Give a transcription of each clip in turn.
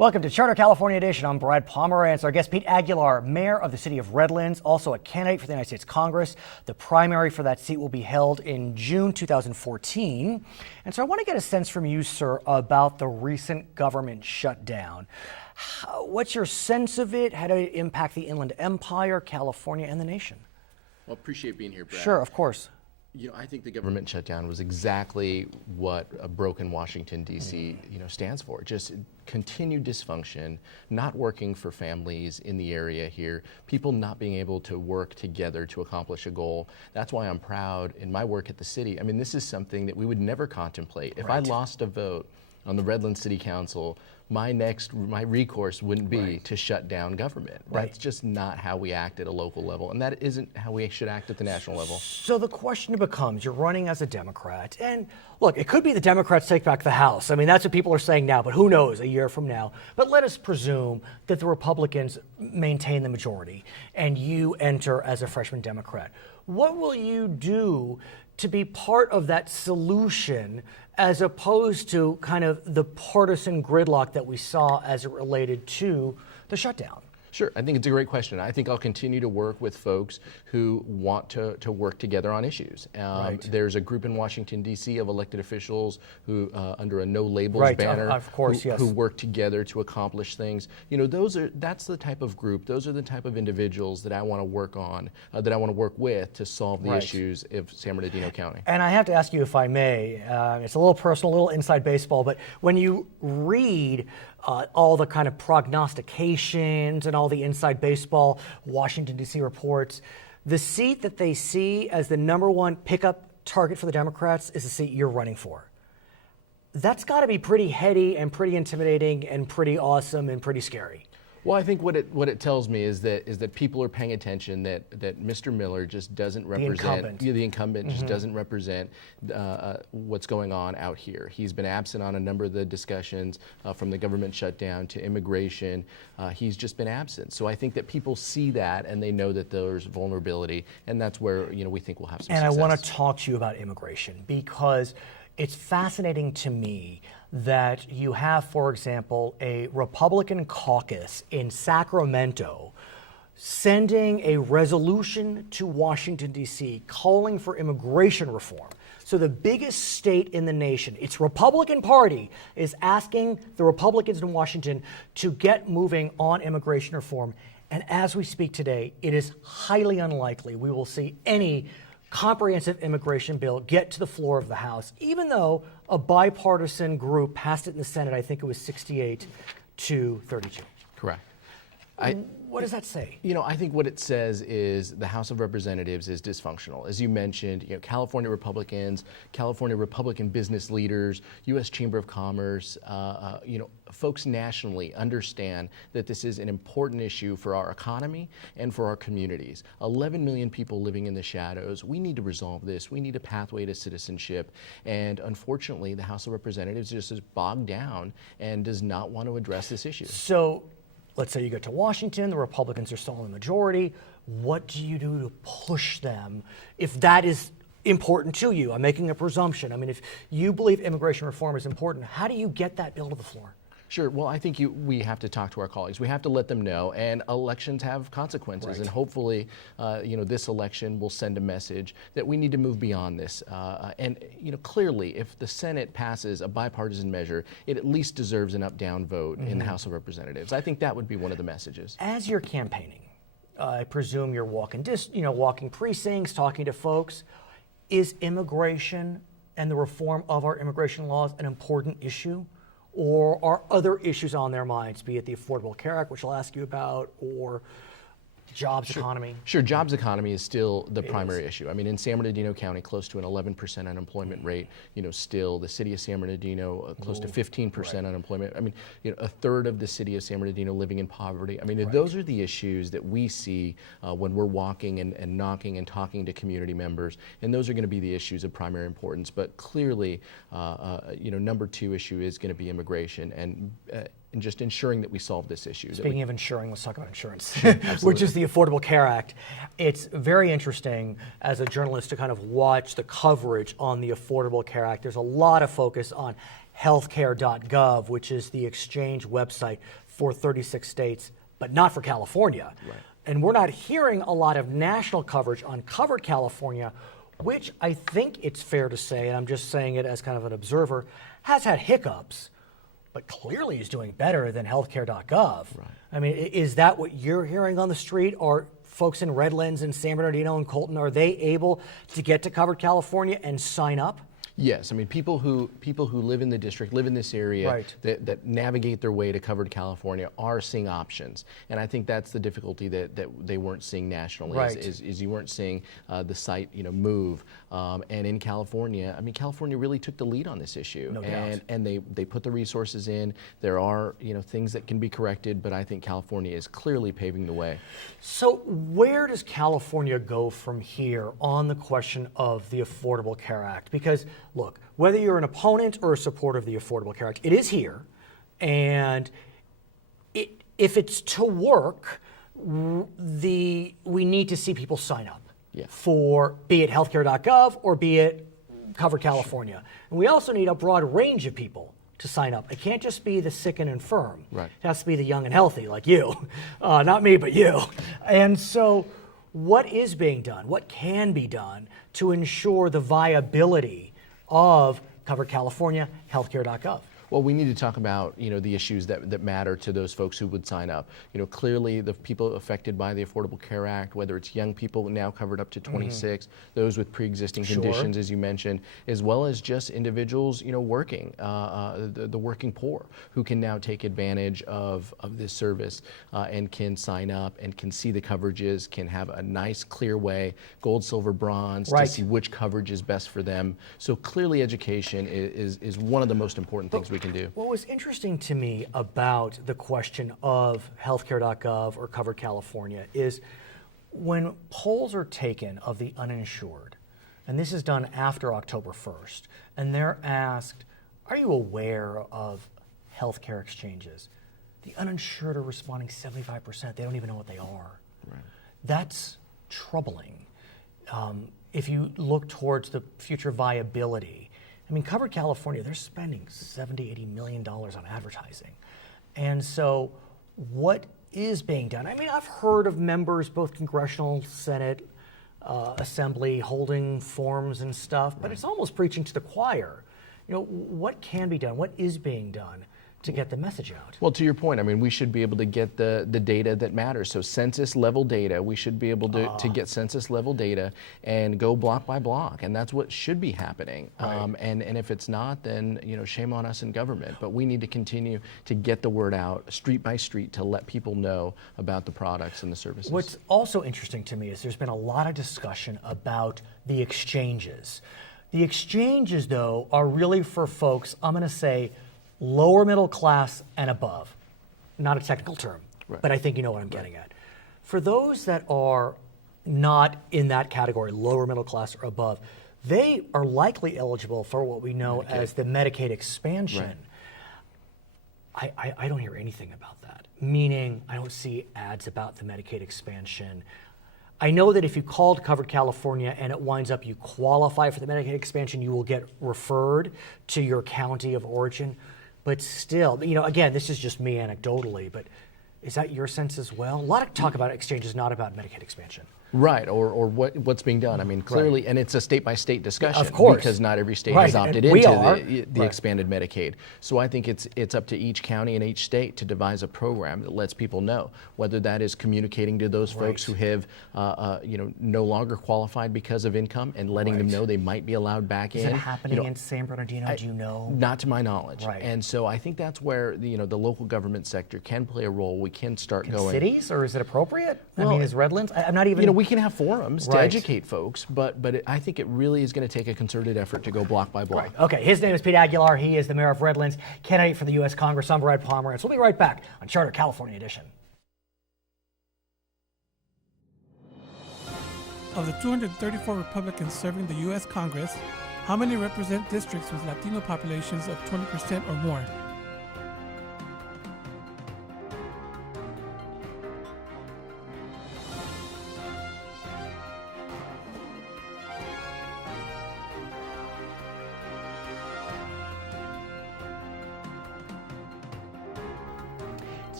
Welcome to Charter California Edition. I'm Brad Pomerance. Our guest, Pete Aguilar, mayor of the city of Redlands, also a candidate for the United States Congress. The primary for that seat will be held in June 2014. And so I want to get a sense from you, sir, about the recent government shutdown. What's your sense of it? How did it impact the Inland Empire, California, and the nation? Well, appreciate being here, Brad. Sure, of course. You know, I think the government shutdown was exactly what a broken Washington, D.C., stands for. Just continued dysfunction, not working for families in the area here, people not being able to work together to accomplish a goal. That's why I'm proud in my work at the city. I mean, this is something that we would never contemplate. If I lost a vote on the Redlands City Council, my recourse wouldn't be to shut down government. That's just not how we act at a local level, and that isn't how we should act at the national level. So the question becomes, you're running as a Democrat, and look, it could be the Democrats take back the House. I mean, that's what people are saying now, but who knows a year from now. But let us presume that the Republicans maintain the majority, and you enter as a freshman Democrat. What will you do to be part of that solution as opposed to kind of the partisan gridlock that we saw as it related to the shutdown? Sure, I think it's a great question. I think I'll continue to work with folks who want to work together on issues. There's a group in Washington, D.C. of elected officials who, under a no labels banner, who work together to accomplish things. You know, that's the type of group, those are the type of individuals that I want to work on, that I want to work with to solve the issues of San Bernardino County. And I have to ask you, if I may, it's a little personal, a little inside baseball, but when you read all the kind of prognostications and all the inside baseball Washington, D.C. reports, the seat that they see as the #1 pickup target for the Democrats is the seat you're running for. That's got to be pretty heady and pretty intimidating and pretty awesome and pretty scary. Well, I think what it tells me is that people are paying attention that Mr. Miller just doesn't represent the incumbent just doesn't represent what's going on out here. He's been absent on a number of the discussions from the government shutdown to immigration. He's just been absent. So I think that people see that and they know that there's vulnerability, and that's where we think we'll have some success. And I want to talk to you about immigration because it's fascinating to me that you have, for example, a Republican caucus in Sacramento sending a resolution to Washington, D.C., calling for immigration reform. So the biggest state in the nation, its Republican Party, is asking the Republicans in Washington to get moving on immigration reform. And as we speak today, it is highly unlikely we will see any comprehensive immigration bill get to the floor of the House, even though a bipartisan group passed it in the Senate. I think it was 68 to 32. Correct. What does that say? I think what it says is the House of Representatives is dysfunctional. As you mentioned, California Republicans, California Republican business leaders, U.S. Chamber of Commerce, folks nationally understand that this is an important issue for our economy and for our communities. 11 million people living in the shadows. We need to resolve this. We need a pathway to citizenship. And unfortunately, the House of Representatives just is bogged down and does not want to address this issue. So let's say you get to Washington, the Republicans are still in the majority. What do you do to push them if that is important to you? I'm making a presumption. I mean, if you believe immigration reform is important, how do you get that bill to the floor? Sure. Well, I think we have to talk to our colleagues. We have to let them know, and elections have consequences. And hopefully, this election will send a message that we need to move beyond this. Clearly, if the Senate passes a bipartisan measure, it at least deserves an up-down vote in the House of Representatives. I think that would be one of the messages. As you're campaigning, I presume you're walking precincts, talking to folks. Is immigration and the reform of our immigration laws an important issue? Or are other issues on their minds, be it the Affordable Care Act, which I'll ask you about, or jobs economy? Sure, jobs economy is still the primary issue. I mean, in San Bernardino County, close to an 11% unemployment rate, still the city of San Bernardino, close to 15% unemployment. I mean, a third of the city of San Bernardino living in poverty. I mean, those are the issues that we see when we're walking and knocking and talking to community members, and those are going to be the issues of primary importance. But clearly, #2 issue is going to be immigration, and and just ensuring that we solve this issue. Speaking of insuring, let's talk about insurance, Absolutely. which is the Affordable Care Act. It's very interesting as a journalist to kind of watch the coverage on the Affordable Care Act. There's a lot of focus on healthcare.gov, which is the exchange website for 36 states, but not for California. Right. And we're not hearing a lot of national coverage on Covered California, which I think it's fair to say, and I'm just saying it as kind of an observer, has had hiccups, but clearly is doing better than healthcare.gov. Right. I mean, is that what you're hearing on the street? Are folks in Redlands and San Bernardino and Colton, are they able to get to Covered California and sign up? Yes, I mean people who live in the district, live in this area, Right. that navigate their way to Covered California are seeing options, and I think that's the difficulty that they weren't seeing nationally. Right. Is you weren't seeing the site move, and in California, I mean California really took the lead on this issue, No doubt. and they put the resources in. There are things that can be corrected, but I think California is clearly paving the way. So where does California go from here on the question of the Affordable Care Act? Because look, whether you're an opponent or a supporter of the Affordable Care Act, it is here, and if it's to work, we need to see people sign up for, be it healthcare.gov or be it Covered California. And we also need a broad range of people to sign up. It can't just be the sick and infirm. Right. It has to be the young and healthy, like you. Not me, but you. And so what is being done? What can be done to ensure the viability of Covered California, healthcare.gov? Well, we need to talk about the issues that matter to those folks who would sign up. Clearly the people affected by the Affordable Care Act, whether it's young people now covered up to 26, those with pre-existing conditions, as you mentioned, as well as just individuals working, the working poor, who can now take advantage of this service and can sign up and can see the coverages, can have a nice clear way, gold, silver, bronze, Right. to see which coverage is best for them. So clearly education is one of the most important things we can do. What was interesting to me about the question of healthcare.gov or Covered California is when polls are taken of the uninsured, and this is done after October 1st, and they're asked, are you aware of healthcare exchanges? The uninsured are responding 75%. They don't even know what they are. Right. That's troubling. If you look towards the future viability, I mean, Covered California, they're spending $70, $80 million on advertising. And so what is being done? I mean, I've heard of members, both Congressional, Senate, Assembly, holding forums and stuff, but it's almost preaching to the choir. What can be done? What is being done to get the message out? Well, to your point, I mean, we should be able to get the data that matters. So census level data, we should be able to get census level data and go block by block. And that's what should be happening. Right. And if it's not, then, shame on us in government. But we need to continue to get the word out street by street to let people know about the products and the services. What's also interesting to me is there's been a lot of discussion about the exchanges. The exchanges, though, are really for folks, I'm going to say, lower middle class and above. Not a technical term, Right. but I think you know what I'm getting at. For those that are not in that category, lower middle class or above, they are likely eligible for what we know as the Medicaid expansion. Right. I don't hear anything about that, meaning I don't see ads about the Medicaid expansion. I know that if you called Covered California and it winds up you qualify for the Medicaid expansion, you will get referred to your county of origin. But still, again, this is just me anecdotally, but is that your sense as well? A lot of talk about exchanges, not about Medicaid expansion. Right, or what's being done. I mean, clearly, and it's a state-by-state discussion. Of course. Because not every state Right, has opted and we into are. the expanded Medicaid. So I think it's up to each county and each state to devise a program that lets people know, whether that is communicating to those folks who have, no longer qualified because of income and letting them know they might be allowed back in. Is it happening in San Bernardino? Do you know? Not to my knowledge. Right. And so I think that's where the local government sector can play a role. We can start going. Cities, or is it appropriate? I Well, mean, is Redlands? I'm not even. We can have forums to Right. educate folks, but I think it really is going to take a concerted effort to go block by block. Okay, his name is Pete Aguilar. He is the mayor of Redlands, candidate for the U.S. Congress. I'm Brad Pomerance. We'll be right back on Charter California Edition. Of the 234 Republicans serving the U.S. Congress, how many represent districts with Latino populations of 20% or more?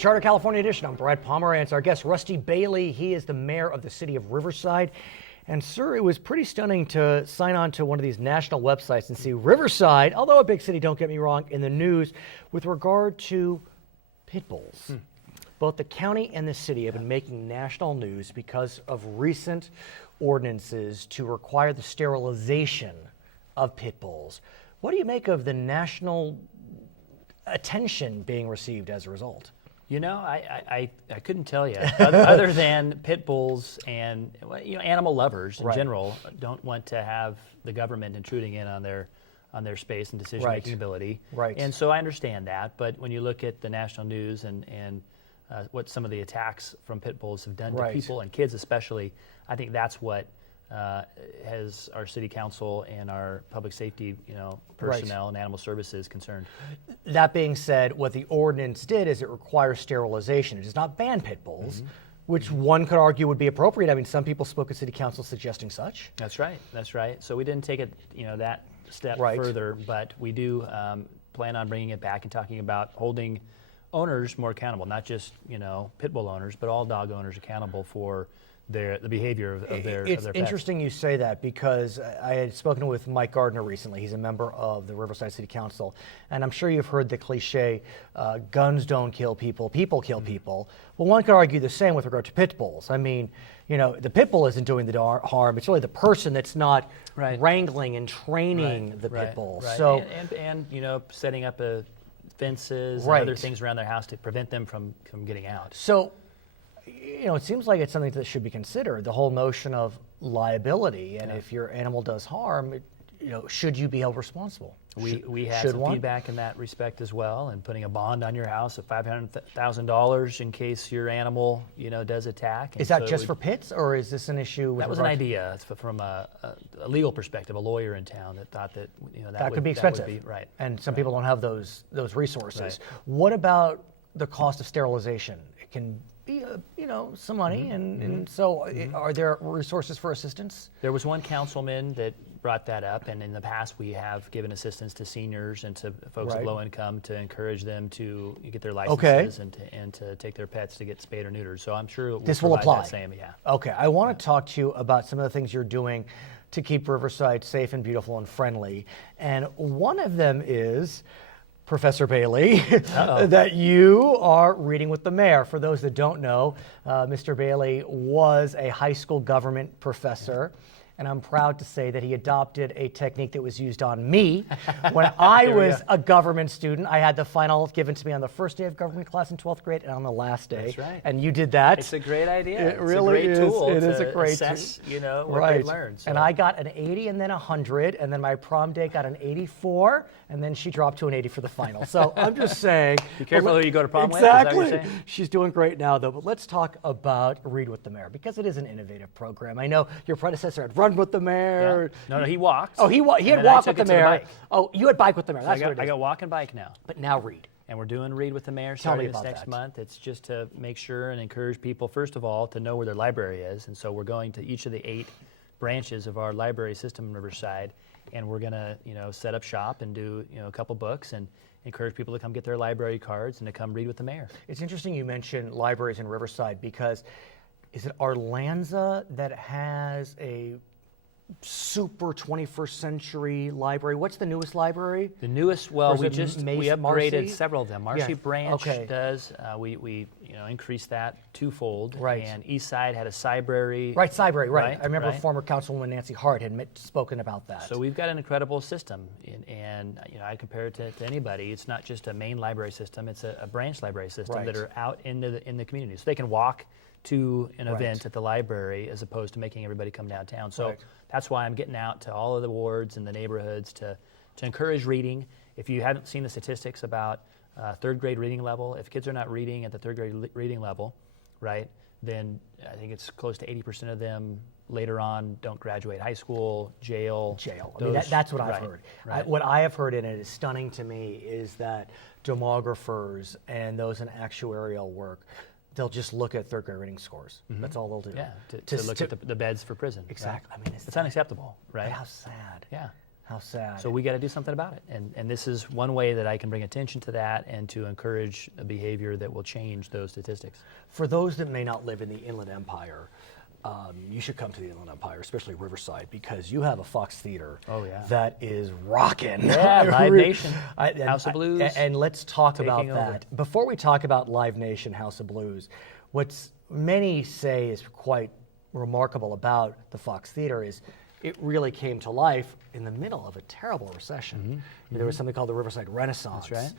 Charter California edition. I'm Brad Pomerance. Our guest, Rusty Bailey. He is the mayor of the city of Riverside. And sir, it was pretty stunning to sign on to one of these national websites and see Riverside, although a big city, don't get me wrong, in the news with regard to pit bulls. Both the county and the city have been making national news because of recent ordinances to require the sterilization of pit bulls. What do you make of the national attention being received as a result? You know, I couldn't tell you. Other than pit bulls and animal lovers in general don't want to have the government intruding in on their space and decision-making ability. Right. And so I understand that. But when you look at the national news and what some of the attacks from pit bulls have done to people and kids especially, I think that's what has our city council and our public safety, personnel and animal services concerned. That being said, what the ordinance did is it requires sterilization. It does not ban pit bulls, which one could argue would be appropriate. I mean, some people spoke at city council suggesting such. That's right. That's right. So we didn't take it, that step further, but we do plan on bringing it back and talking about holding owners more accountable, not just pit bull owners, but all dog owners accountable for the behavior of their It's pets. interesting you say that because I had spoken with Mike Gardner recently. He's a member of the Riverside City Council, and I'm sure you've heard the cliche, guns don't kill people, people kill people. Well, one could argue the same with regard to pit bulls. I mean, the pit bull isn't doing the harm. It's really the person that's not wrangling and training the pit bull. Right. So, and setting up fences and other things around their house to prevent them from getting out. So, it seems like it's something that should be considered, the whole notion of liability, and if your animal does harm, should you be held responsible? We had some feedback in that respect as well, and putting a bond on your house of $500,000 in case your animal, does attack. And is that just for pits, or is this an issue? That was an idea. It's from a legal perspective, a lawyer in town that thought that that could be expensive, and some people don't have those resources. What about the cost of sterilization? It can be some money, and so are there resources for assistance? There was one councilman that brought that up, and in the past we have given assistance to seniors and to folks of low income to encourage them to get their licenses and to take their pets to get spayed or neutered. So I'm sure this will apply. That same, Okay, I want to talk to you about some of the things you're doing to keep Riverside safe and beautiful and friendly, and one of them is, Professor Bailey, that you are reading with the mayor. For those that don't know, Mr. Bailey was a high school government professor, and I'm proud to say that he adopted a technique that was used on me when I was a government student. I had the final given to me on the first day of government class in 12th grade and on the last day. That's right. And you did that. It's a great idea. It really is. It's a great tool. It is a great assess, tool. what they learned. So. And I got an 80 and then 100, and then my prom date got an 84, and then she dropped to an 80 for the final. So I'm just saying. Be careful who you go to prom with. Exactly. Is that what you're saying? She's doing great now, though. But let's talk about Read with the Mayor, because it is an innovative program. I know your predecessor had Run with the Mayor. Yeah. No, he walked. Oh, he had walk with the mayor. Oh, you had bike with the mayor. That's what it is. I got walk and bike now. But now read. And we're doing Read with the Mayor Tell me starting this about next that. month. It's just to make sure and encourage people, first of all, to know where their library is. And so we're going to each of the 8 branches of our library system in Riverside, and we're going to set up shop and do a couple books and encourage people to come get their library cards and to come read with the mayor. It's interesting you mentioned libraries in Riverside, because is it Arlanza that has a super 21st century library? What's the newest library? The newest, well, we upgraded Marcy? several of them. Marcy Branch Okay. does. We increased that twofold. Right. And East Side had a cybrary. Right, Cybrary, right. I remember right. former Councilwoman Nancy Hart had spoken about that. So we've got an incredible system, and I compare it to anybody. It's not just a main library system; it's a branch library system that are out in the community, so they can walk to an event at the library as opposed to making everybody come downtown. So that's why I'm getting out to all of the wards and the neighborhoods to encourage reading. If you haven't seen the statistics about third grade reading level, if kids are not reading at the third grade reading level, right, then I think it's close to 80% of them later on don't graduate high school, jail. I mean, that's what I've heard. Right. What I have heard, and it is stunning to me, is that demographers and those in actuarial work, they'll just look at third grade reading scores. That's all they'll do. Yeah, to look at the beds for prison. Exactly. Right? I mean, it's unacceptable, right? How sad. Yeah. How sad. So we got to do something about it. And this is one way that I can bring attention to that and to encourage a behavior that will change those statistics. For those that may not live in the Inland Empire, you should come to the Inland Empire, especially Riverside, because you have a Fox Theater that is rocking. Yeah, Live Nation, House of Blues. And let's talk about taking that. over. Before we talk about Live Nation, House of Blues, what's many say is quite remarkable about the Fox Theater is it really came to life in the middle of a terrible recession. There was something called the Riverside Renaissance. That's right.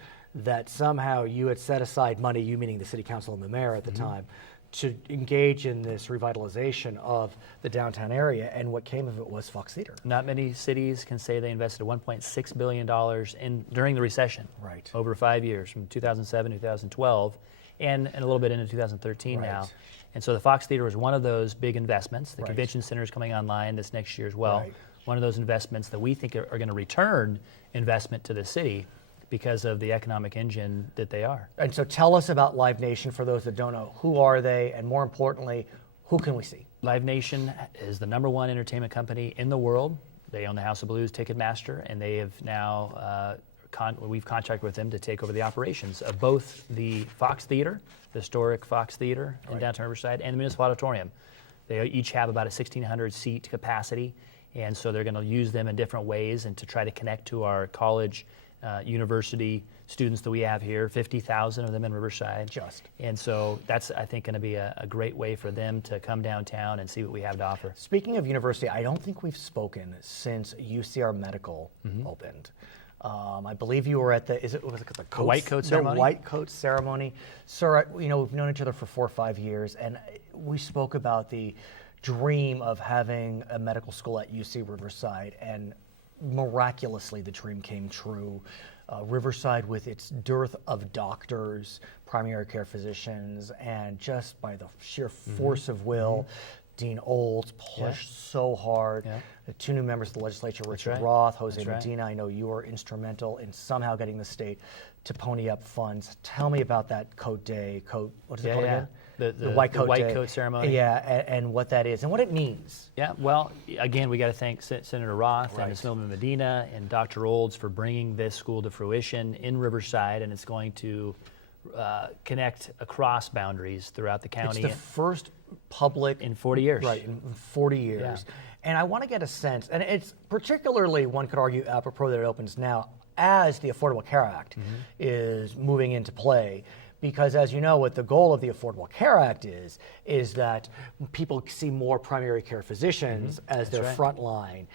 That somehow you had set aside money, you meaning the city council and the mayor at the time, to engage in this revitalization of the downtown area, and what came of it was Fox Theater. Not many cities can say they invested $1.6 billion during the recession. Right. Over 5 years, from 2007 to 2012, and a little bit into 2013 now. Right. And so the Fox Theater was one of those big investments. The Right. Convention Center is coming online this next year as well. Right. One of those investments that we think are going to return investment to the city because of the economic engine that they are. And so tell us about Live Nation for those that don't know. Who are they, and more importantly, who can we see? Live Nation is the #1 entertainment company in the world. They own the House of Blues, Ticketmaster, and they have now, we've contracted with them to take over the operations of both the Fox Theater, the historic Fox Theater in downtown Riverside, and the Municipal Auditorium. They each have about a 1,600 seat capacity, and so they're going to use them in different ways and to try to connect to our college, university students that we have here, 50,000 of them in Riverside. And so that's, I think, going to be a great way for them to come downtown and see what we have to offer. Speaking of university, I don't think we've spoken since UCR Medical opened. I believe you were at the white coat ceremony? The white coat ceremony. Sir, we've known each other for 4 or 5 years, and we spoke about the dream of having a medical school at UC Riverside, and miraculously the dream came true. Riverside, with its dearth of doctors, primary care physicians, and just by the sheer force of will, Dean Olds pushed so hard. The 2 new members of the legislature, Richard Roth, Jose Medina, I know you were instrumental in somehow getting the state to pony up funds. Tell me about that coat day, what is it called again? The white coat day. coat ceremony. Yeah, and what that is and what it means. Yeah, well, again, we got to thank Senator Roth and Assemblyman Medina and Dr. Olds for bringing this school to fruition in Riverside, and it's going to connect across boundaries throughout the county. It's the first public in 40 years. Right, in 40 years. Yeah. And I want to get a sense, and it's particularly, one could argue, apropos that it opens now as the Affordable Care Act is moving into play. Because as you know, what the goal of the Affordable Care Act is that people see more primary care physicians as their front line.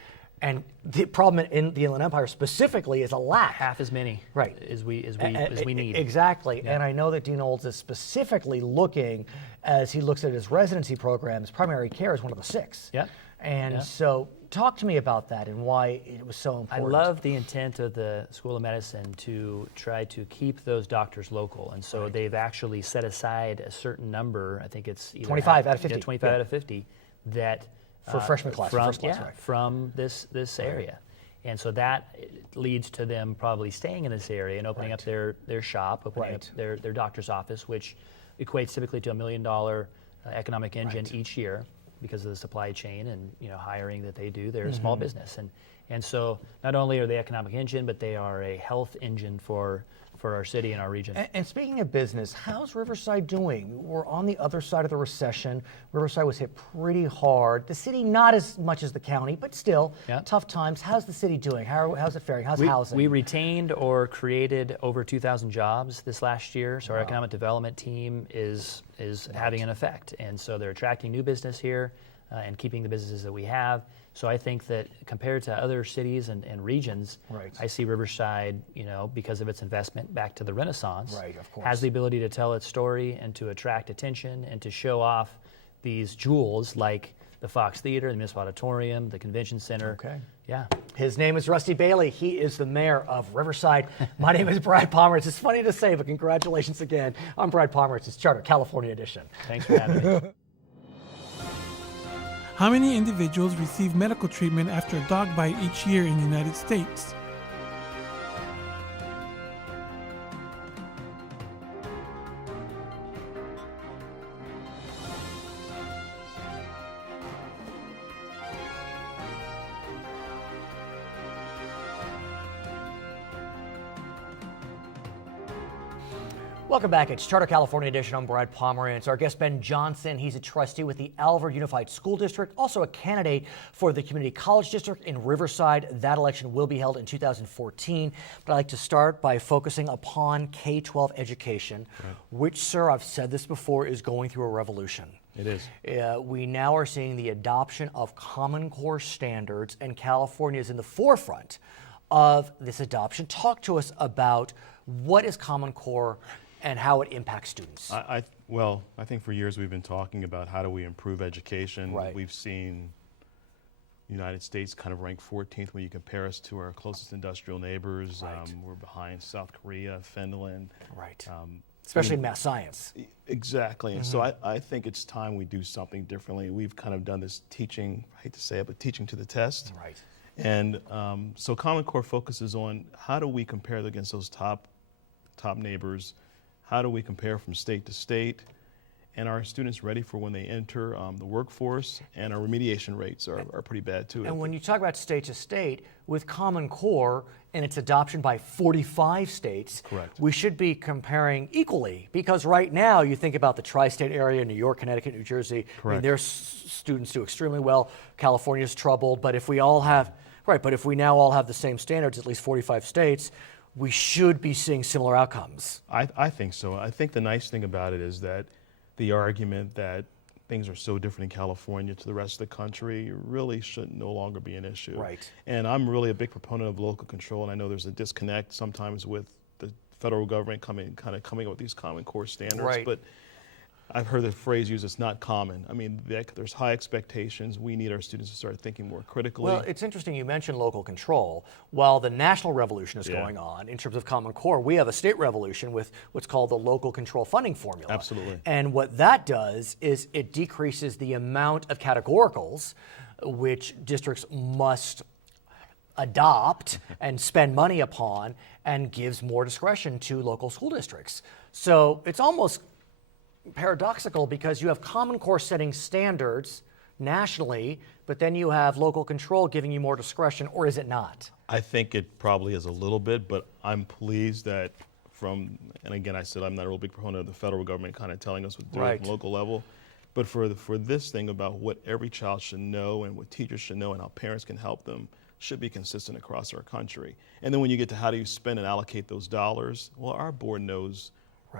And the problem in the Inland Empire specifically is a lack. Half as many as we need. Exactly. And I know that Dean Olds is specifically looking, as he looks at his residency programs, primary care is one of the 6. Yeah. And so talk to me about that and why it was so important. I love the intent of the School of Medicine to try to keep those doctors local. And so they've actually set aside a certain number, I think it's either 25 out of 50. 25 out of 50, that for freshman class, first class, from this area. And so that leads to them probably staying in this area and opening up their shop, opening up their doctor's office, which equates typically to $1 million economic engine each year because of the supply chain and hiring that they do. They're a small business, and so not only are they economic engine, but they are a health engine for our city and our region. And speaking of business, how's Riverside doing? We're on the other side of the recession. Riverside was hit pretty hard. The city not as much as the county, but still tough times. How's the city doing? How's it faring? How's housing? We retained or created over 2,000 jobs this last year, so our economic development team is having an effect, and so they're attracting new business here and keeping the businesses that we have. So I think that compared to other cities and regions, I see Riverside, because of its investment back to the Renaissance, has the ability to tell its story and to attract attention and to show off these jewels like the Fox Theater, the Municipal Auditorium, the Convention Center. His name is Rusty Bailey. He is the mayor of Riverside. My name is Brad Pomerance. It's funny to say, but congratulations again. I'm Brad Pomerance. It's Charter California Edition. Thanks for having me. How many individuals receive medical treatment after a dog bite each year in the United States? Welcome back. It's Charter California Edition. I'm Brad Pomerance. Our guest, Ben Johnson. He's a trustee with the Alvord Unified School District, also a candidate for the Community College District in Riverside. That election will be held in 2014. But I'd like to start by focusing upon K12 education, which, sir, I've said this before, is going through a revolution. It is. We now are seeing the adoption of Common Core standards, and California is in the forefront of this adoption. Talk to us about what is Common Core and how it impacts students. Well, I think for years we've been talking about how do we improve education. Right. We've seen the United States kind of rank 14th when you compare us to our closest industrial neighbors. Right. We're behind South Korea, Finland. Right. Especially in math science. Exactly. And so I think it's time we do something differently. We've kind of done this teaching, I hate to say it, but teaching to the test. Right. And so Common Core focuses on how do we compare against those top neighbors. How do we compare from state to state? And are students ready for when they enter the workforce? And our remediation rates are pretty bad too. And when you talk about state to state, with Common Core and its adoption by 45 states, Correct. we should be comparing equally. Because right now, you think about the tri-state area, New York, Connecticut, New Jersey, I mean, Correct. their students do extremely well. California's troubled, but if we all have, but if we now all have the same standards, at least 45 states, we should be seeing similar outcomes. I think so. I think the nice thing about it is that the argument that things are so different in California to the rest of the country really should no longer be an issue. Right. And I'm really a big proponent of local control, and I know there's a disconnect sometimes with the federal government coming up with these Common Core standards. Right. But I've heard the phrase used, it's not common. I mean, there's high expectations. We need our students to start thinking more critically. Well, it's interesting you mentioned local control. While the national revolution is going on in terms of Common Core, we have a state revolution with what's called the local control funding formula. Absolutely. And what that does is it decreases the amount of categoricals which districts must adopt and spend money upon, and gives more discretion to local school districts. So it's almost paradoxical because you have Common Core setting standards nationally, but then you have local control giving you more discretion, or is it not? I think it probably is a little bit, but I'm pleased that and again, I said I'm not a real big proponent of the federal government kind of telling us what to do at the local level, but for this thing about what every child should know and what teachers should know and how parents can help them should be consistent across our country. And then when you get to how do you spend and allocate those dollars, well, our board knows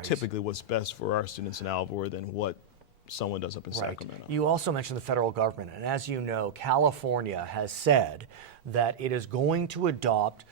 typically what's best for our students in Alvord than what someone does up in Sacramento. You also mentioned the federal government, and as you know, California has said that it is going to adopt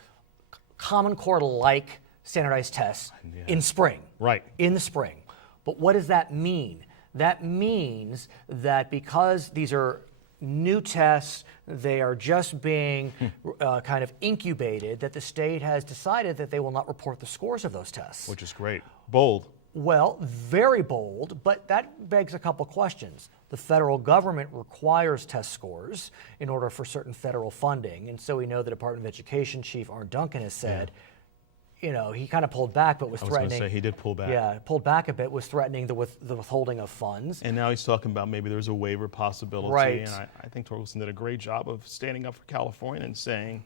Common Core-like standardized tests in spring. Right. In the spring. But what does that mean? That means that because these are new tests, they are just being kind of incubated, that the state has decided that they will not report the scores of those tests. Which is great. Bold. Well, very bold, but that begs a couple questions. The federal government requires test scores in order for certain federal funding, and so we know the Department of Education Chief Arne Duncan has said, you know, he kind of pulled back, but was threatening. I was going to say, he did pull back. Yeah, pulled back a bit, was threatening the withholding of funds. And now he's talking about maybe there's a waiver possibility. Right. And I think Torkelson did a great job of standing up for California and saying,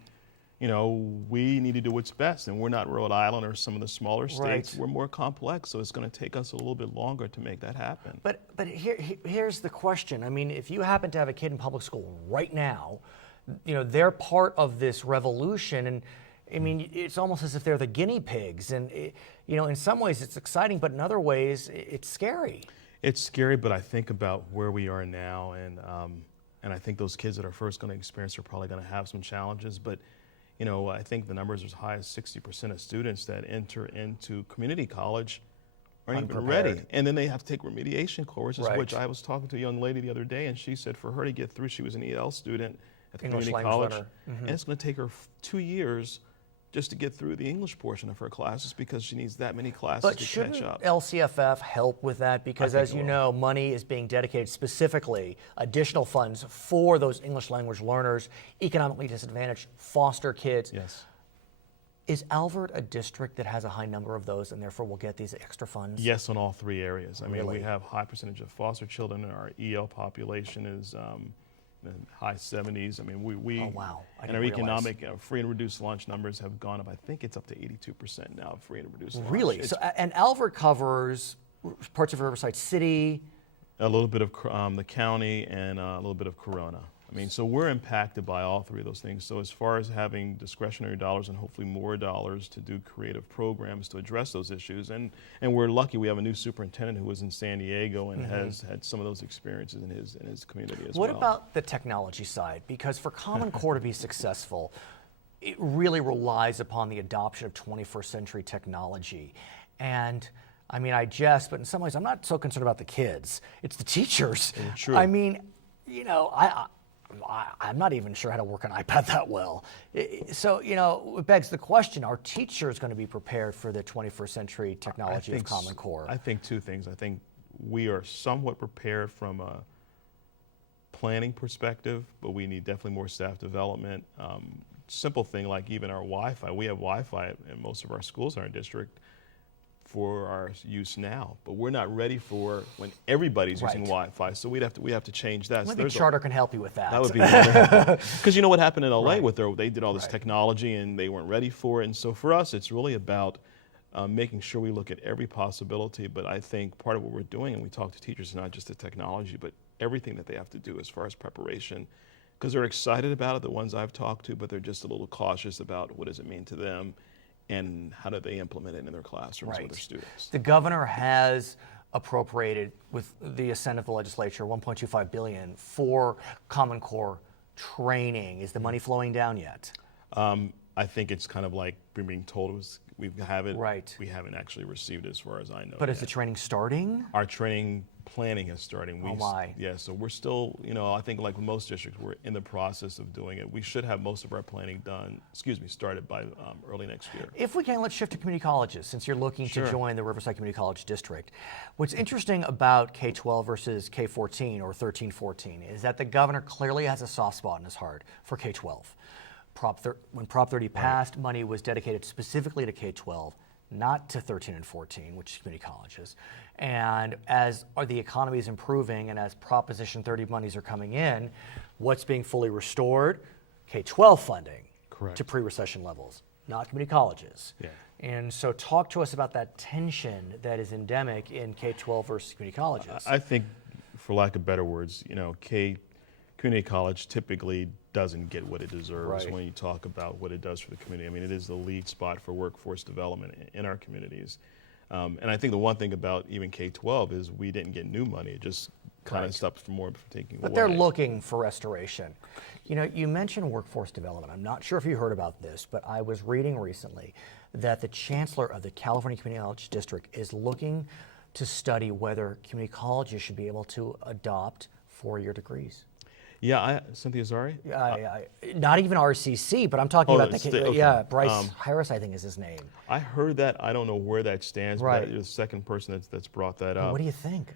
you know, we need to do what's best. And we're not Rhode Island or some of the smaller states. We're more complex, so it's going to take us a little bit longer to make that happen. But here's the question. I mean, if you happen to have a kid in public school right now, you know, they're part of this revolution, and I mean, it's almost as if they're the guinea pigs. And, you know, in some ways it's exciting, but in other ways it's scary. It's scary, but I think about where we are now, and I think those kids that are first going to experience are probably going to have some challenges. But, you know, I think the numbers are as high as 60% of students that enter into community college aren't even ready. And then they have to take remediation courses, which I was talking to a young lady the other day, and she said for her to get through, she was an EL student at the community college, and it's going to take her 2 years just to get through the English portion of her classes because she needs that many classes to catch up. But shouldn't LCFF help with that? Because as you know, money is being dedicated specifically, additional funds for those English language learners, economically disadvantaged foster kids. Yes. Is Alvord a district that has a high number of those and therefore will get these extra funds? Yes, on all three areas. I mean, Really? we have high percentage of foster children, and our EL population is the high 70s. I mean, we Oh, wow. I and our didn't realize. economic free and reduced lunch numbers have gone up. I think it's up to 82% now of free and reduced lunch. Really? It's So, and Alvord covers parts of Riverside City. a little bit of the county and a little bit of Corona. I mean, so we're impacted by all three of those things. So as far as having discretionary dollars and hopefully more dollars to do creative programs to address those issues, and we're lucky we have a new superintendent who was in San Diego and has had some of those experiences in his community as well. What about the technology side? Because for Common Core to be successful, it really relies upon the adoption of 21st century technology. And I mean, but in some ways, I'm not so concerned about the kids. It's the teachers. True. I mean, you know, I'm not even sure how to work an iPad that well. So, you know, it begs the question, are teachers going to be prepared for the 21st century technology of Common Core? I think two things. I think we are somewhat prepared from a planning perspective, but we need definitely more staff development. Simple thing like even our Wi-Fi. We have Wi-Fi in most of our schools in our district for our use now, but we're not ready for when everybody's using Wi-Fi. So we have to change that. Maybe Charter can help you with that. That would be wonderful. Because you know what happened in LA Right. with they did all this technology and they weren't ready for it. And so for us, it's really about making sure we look at every possibility. But I think part of what we're doing, and we talk to teachers, not just the technology, but everything that they have to do as far as preparation, because they're excited about it, the ones I've talked to, but they're just a little cautious about what does it mean to them and how do they implement it in their classrooms with their students. The governor has appropriated, with the assent of the legislature, $1.25 billion for Common Core training. Is the money flowing down yet? I think it's kind of like we're being told we have it. Right. We haven't actually received it as far as I know. But is yet. the training starting? Our training planning is starting. Oh my. Yeah, so we're still, you know, I think like with most districts, we're in the process of doing it. We should have most of our planning started by early next year. If we can, let's shift to community colleges, since you're looking Sure. to join the Riverside Community College District. What's interesting about K12 versus K14 or 13-14 is that the governor clearly has a soft spot in his heart for K12. When Prop 30 passed, money was dedicated specifically to K12, not to 13 and 14, which is community colleges. And as the economy is improving and as Proposition 30 monies are coming in, what's being fully restored? K12 funding. Correct. To pre-recession levels, not community colleges. Yeah. And so talk to us about that tension that is endemic in K12 versus community colleges. I think, for lack of better words, you know, community college typically doesn't get what it deserves Right. when you talk about what it does for the community. I mean, it is the lead spot for workforce development in our communities. And I think the one thing about even K-12 is we didn't get new money. It just kind of stopped from taking away. But they're looking for restoration. You know, you mentioned workforce development. I'm not sure if you heard about this, but I was reading recently that the chancellor of the California Community College District is looking to study whether community colleges should be able to adopt four-year degrees. Yeah, Cynthia, sorry? Not even RCC, but I'm talking about okay. yeah, Bryce Harris, I think is his name. I heard that. I don't know where that stands, Right. but you're the second person that's brought that up. What do you think?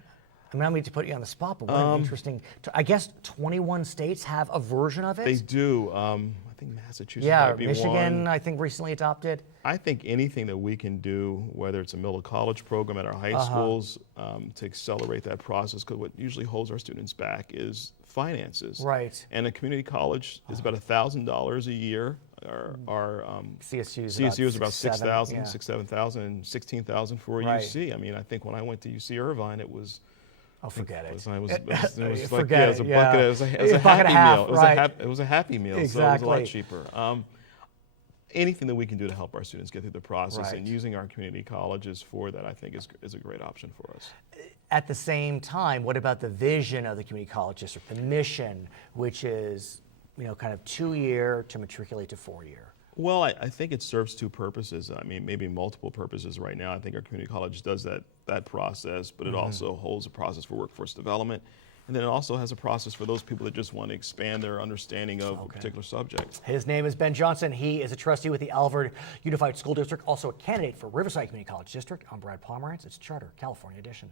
I mean, I don't mean to put you on the spot, but what an interesting. I guess 21 states have a version of it. They do. I think Massachusetts Yeah, might be Michigan, one. I think recently adopted. I think anything that we can do, whether it's a middle college program at our high schools, to accelerate that process, because what usually holds our students back is finances. Right. And a community college is about $1,000 a year. Our CSU is about 6,000, yeah. 7,000, and 16,000 for Right. UC. I mean, I think when I went to UC Irvine, it was. Oh, forget it. It was like, Forget yeah, it was a it, yeah. bucket. It was a A bucket happy and a half, meal. right. It was a happy meal, so it was a Exactly. lot cheaper. Anything that we can do to help our students get through the process Right. and using our community colleges for that, I think is a great option for us. At the same time, what about the vision of the community college district, the mission, which is, you know, kind of 2-year to matriculate to 4-year? Well, I think it serves two purposes. I mean, maybe multiple purposes right now. I think our community college does that process, but it also holds a process for workforce development. And then it also has a process for those people that just want to expand their understanding of a particular subject. His name is Ben Johnson. He is a trustee with the Alvord Unified School District, also a candidate for Riverside Community College District. I'm Brad Pomerance. It's Charter, California Edition.